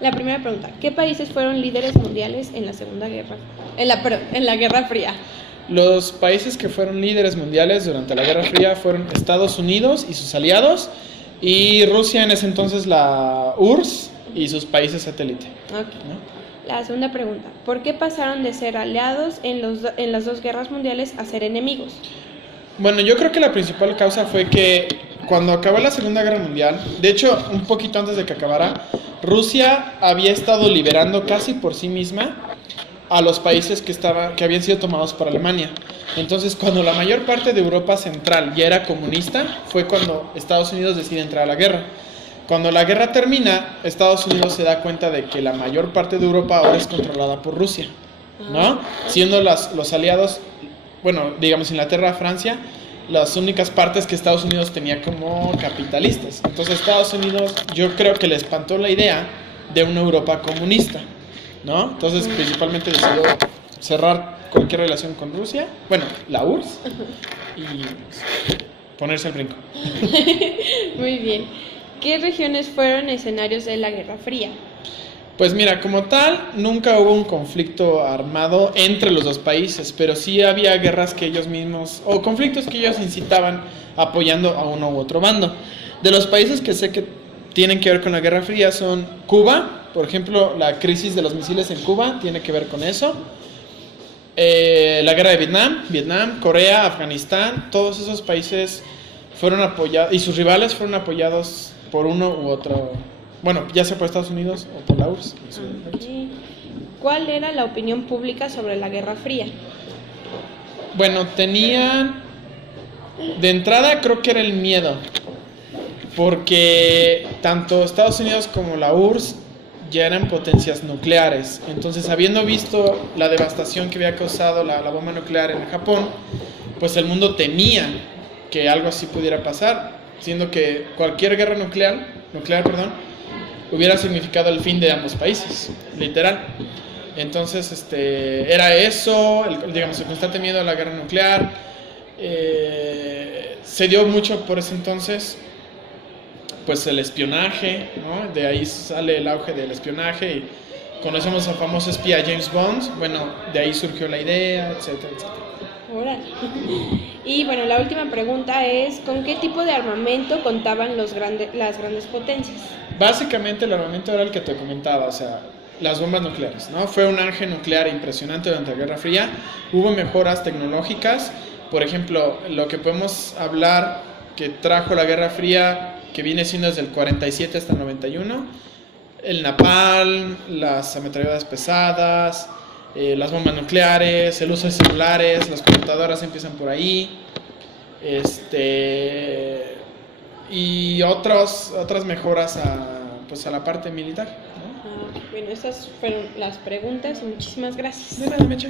La primera pregunta, ¿qué países fueron líderes mundiales en la Segunda Guerra? En la Guerra Fría. Los países que fueron líderes mundiales durante la Guerra Fría fueron Estados Unidos y sus aliados, y Rusia en ese entonces la URSS y sus países satélite. Okay. ¿No? La segunda pregunta, ¿por qué pasaron de ser aliados en las dos guerras mundiales a ser enemigos? Bueno, yo creo que la principal causa fue que cuando acabó la Segunda Guerra Mundial, de hecho, un poquito antes de que acabara, Rusia había estado liberando casi por sí misma a los países que habían sido tomados por Alemania. Entonces, cuando la mayor parte de Europa Central ya era comunista, fue cuando Estados Unidos decide entrar a la guerra. Cuando la guerra termina, Estados Unidos se da cuenta de que la mayor parte de Europa ahora es controlada por Rusia, ¿no? Siendo los aliados, bueno, digamos Inglaterra, Francia, las únicas partes que Estados Unidos tenía como capitalistas. Entonces Estados Unidos, yo creo que le espantó la idea de una Europa comunista, ¿no? Entonces principalmente decidió cerrar cualquier relación con Rusia, bueno, la URSS, y ponerse al brinco. Muy bien. ¿Qué regiones fueron escenarios de la Guerra Fría? Pues mira, como tal, nunca hubo un conflicto armado entre los dos países, pero sí había guerras que ellos mismos, o conflictos que ellos incitaban apoyando a uno u otro bando. De los países que sé que tienen que ver con la Guerra Fría son Cuba, por ejemplo, la crisis de los misiles en Cuba tiene que ver con eso. La guerra de Vietnam, Corea, Afganistán, todos esos países fueron apoyados, y sus rivales fueron apoyados por uno u otro, bueno, ya sea por Estados Unidos o por la URSS. Okay. ¿Cuál era la opinión pública sobre la Guerra Fría? Bueno, tenían, de entrada creo que era el miedo, porque tanto Estados Unidos como la URSS ya eran potencias nucleares. Entonces, habiendo visto la devastación que había causado la bomba nuclear en Japón, pues el mundo temía que algo así pudiera pasar, siendo que cualquier guerra nuclear, hubiera significado el fin de ambos países, literal. Entonces, era eso, digamos, el constante miedo a la guerra nuclear. Se dio mucho por ese entonces, pues el espionaje, ¿no? De ahí sale el auge del espionaje y conocemos al famoso espía James Bond. Bueno, de ahí surgió la idea, etcétera, etcétera. Órale. Y bueno, la última pregunta es, ¿con qué tipo de armamento contaban las grandes potencias? Básicamente el armamento era el que te comentaba, o sea, las bombas nucleares, ¿no? Fue un auge nuclear impresionante durante la Guerra Fría. Hubo mejoras tecnológicas, por ejemplo, lo que podemos hablar que trajo la Guerra Fría, que viene siendo desde el 47 hasta el 91, el napalm, las ametralladoras pesadas, las bombas nucleares, el uso de celulares, las computadoras empiezan por ahí, y otras mejoras a la parte militar, ¿no? Bueno, estas fueron las preguntas. Muchísimas gracias. De nada, Meche.